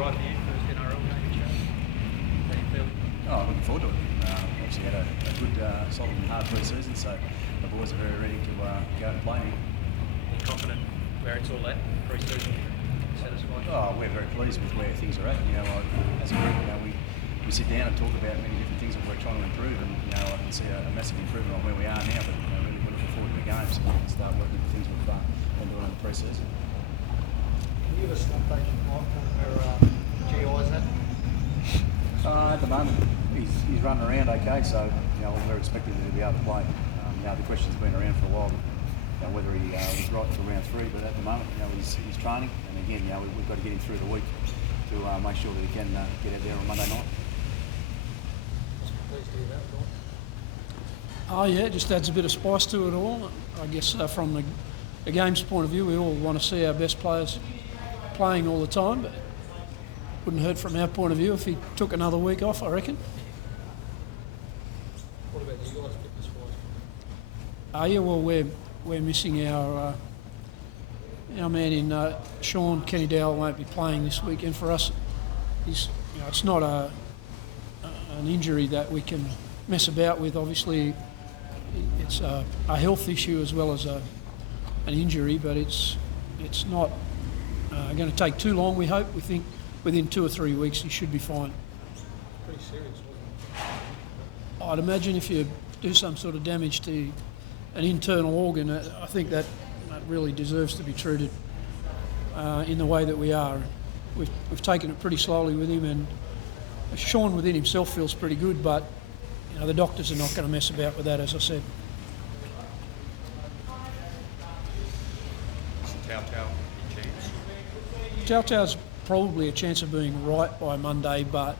right for you, first NRL game in Australia? How do you feel? Oh, looking forward to it. Obviously had a good, solid and hard pre-season, so the boys are very ready to go out and play. Are you confident where it's all at, pre-season? Satisfied? Oh, we're very pleased with where things are at. As a group, we sit down and talk about many different things that we're trying to improve, and I can see a massive improvement on where we are now. But really, we're looking forward to the games and start working the things we've been doing in the pre-season. Can you give us an update, Mike, on where GI's at? At the moment, he's running around okay, so we're expecting him to be able to play. The question's been around for a while, whether he was right for round 3, but at the moment, he's training, and again, we've got to get him through the week to make sure that he can get out there on Monday night. Please do that, Mike. Oh yeah, it just adds a bit of spice to it all. I guess from the game's point of view, we all want to see our best players playing all the time, but wouldn't hurt from our point of view if he took another week off, I reckon. What about you guys, fitness-wise? Yeah, well, we're missing our man in Sean Kenny Dowell won't be playing this weekend for us. It's not an injury that we can mess about with. Obviously, it's a health issue as well as an injury, but it's not going to take too long. We hope. We think within 2 or 3 weeks he should be fine. Pretty serious, wasn't it? I'd imagine if you do some sort of damage to an internal organ, I think that really deserves to be treated in the way that we are. We've taken it pretty slowly with him, and Sean within himself feels pretty good, but the doctors are not going to mess about with that, as I said. Tautau's probably a chance of being right by Monday, but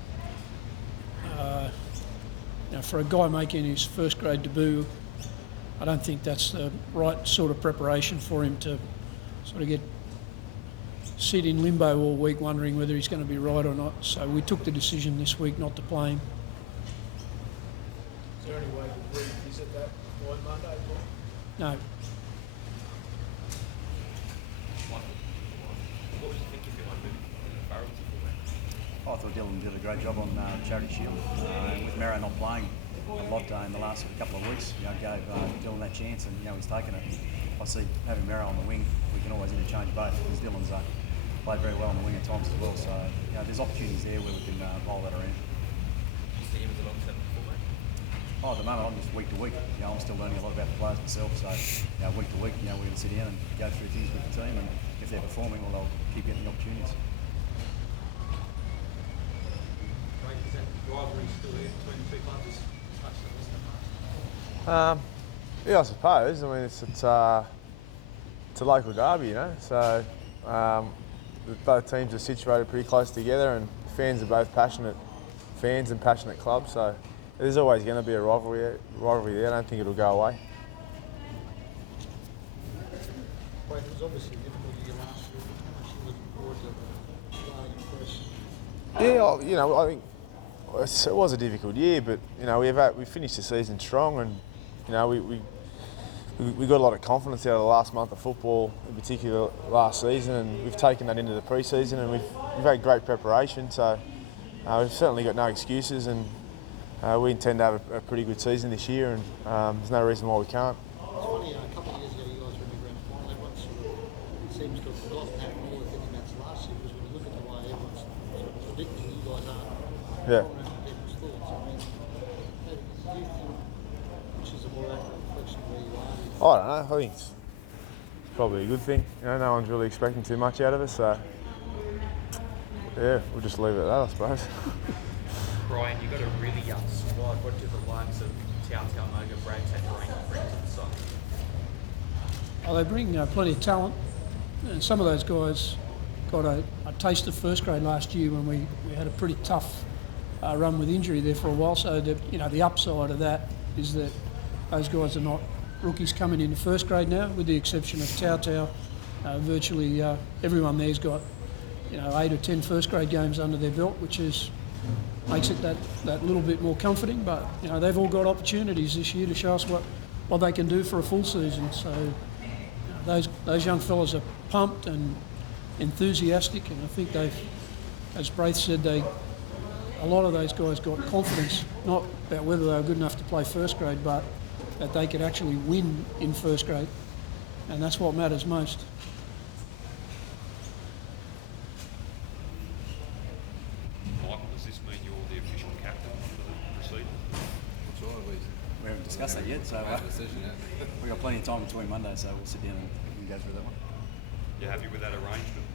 for a guy making his first grade debut, I don't think that's the right sort of preparation for him to sort of sit in limbo all week wondering whether he's going to be right or not. So we took the decision this week not to play him. Is there any way to revisit that by Monday? No. What was you thinking behind moving Farrell to fullback? I thought Dylan did a great job on Charity Shield. With Mara not playing a lot in the last couple of weeks, gave Dylan that chance, and he's taken it. I see having Mara on the wing, we can always interchange both, because Dylan's played very well on the wing at times as well. So there's opportunities there where we can roll that around. You see him as a long-term fullback? At the moment, I'm just week to week. I'm still learning a lot about the players myself. So week to week, we're going to sit down and go through things with the team, and if they're performing, well, they'll keep getting the opportunities. Is that rivalry still there between the two clubs? Yeah, I suppose. I mean, it's a local derby, So both teams are situated pretty close together, and fans are both passionate fans and passionate clubs. So there's always going to be a rivalry there. I don't think it'll go away. Well, it was obviously a difficult year last year. How much are you looking forward to starting fresh? Yeah, I think it was a difficult year, but we finished the season strong, and we got a lot of confidence out of the last month of football, in particular last season, and we've taken that into the pre-season, and we've had great preparation. So we've certainly got no excuses, and we intend to have a pretty good season this year, and there's no reason why we can't. It's funny, a couple of years ago you guys were in the grand final. Everyone seems to have forgotten that more than that's last year, because when you look at the way everyone's sort of predicting you guys are prominent in people's thoughts. I mean, do you think which is a more accurate reflection of where you are? I don't know. I think it's probably a good thing. No one's really expecting too much out of us, so yeah, we'll just leave it at that, I suppose. Brian, you've got a really young squad. What do the likes of Tautau, Moga, Braith, and Rank bring to the side? Oh, they bring plenty of talent, and some of those guys got a taste of first grade last year when we had a pretty tough run with injury there for a while. So the upside of that is that those guys are not rookies coming into first grade now, with the exception of Tautau. Virtually everyone there's got 8 or 10 first grade games under their belt, which makes it that little bit more comforting. But they've all got opportunities this year to show us what they can do for a full season. So those young fellas are pumped and enthusiastic, and I think as Braith said, a lot of those guys got confidence, not about whether they were good enough to play first grade, but that they could actually win in first grade, and that's what matters most. Michael, does this mean you're the official captain for the season? I'm sure We haven't discussed that yet, so decision, yeah. we've got plenty of time between Monday, so we'll sit down and we can go through that one. You happy with that arrangement?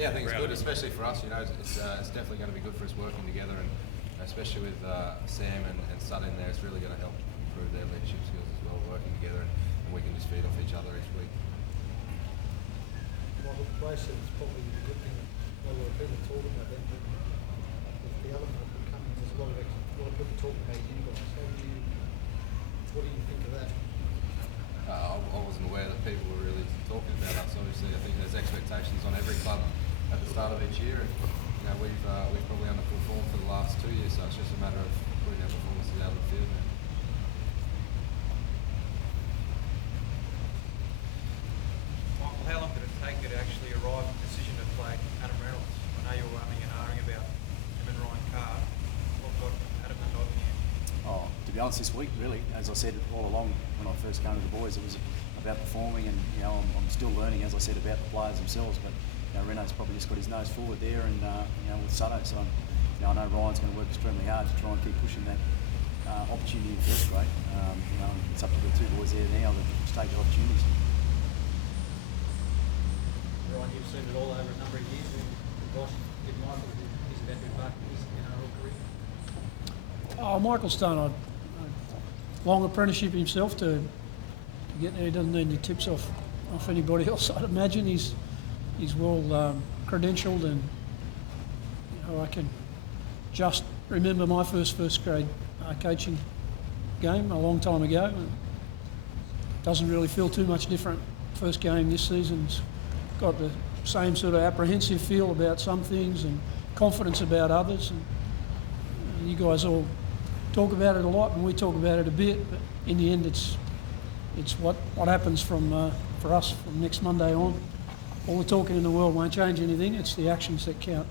Yeah, I think it's Crowd good, is- especially for us. You know, it's definitely going to be good for us working together, and especially with Sam and Sud in there, it's really going to help improve their leadership skills as well, working together, and we can just feed off each other each week. Michael, Braith said it's probably a good thing that a lot of people talk about them, but with the other Michael coming, there's a lot of people talking about you guys. What do you think of that? I wasn't aware that people were really talking about us. Obviously, I think there's expectations on every club at the start of each year, and you know we've probably underperformed for the last 2 years, so it's just a matter of putting our performances out on the field now. Michael, how long did it take you to actually arrive at the decision to play Adam Reynolds? I know you were umming and ahhing about him and Ron Coote. What got Adam and Dodd in the end? Oh, to be honest, this week, really, as I said all along when I first came to the boys, it was about performing, and you know, I'm still learning, as I said, about the players themselves. But you know, Reno's probably just got his nose forward there, and you know, with Sutto, so you know, I know Ryan's going to work extremely hard to try and keep pushing that opportunity in first grade. You know, it's up to the two boys there now to just take the opportunities. Ron, you've seen it all over a number of years. Gosh, did Michael, he's about to embark on his NRL career? Oh, Michael's done a long apprenticeship himself to get there. He doesn't need any tips off anybody else. I'd imagine he's well credentialed, and you know, I can just remember my first grade coaching game a long time ago. And doesn't really feel too much different. First game this season's got the same sort of apprehensive feel about some things and confidence about others. And you guys all talk about it a lot, and we talk about it a bit, but in the end it's what happens from for us from next Monday on. All the talking in the world won't change anything. It's the actions that count.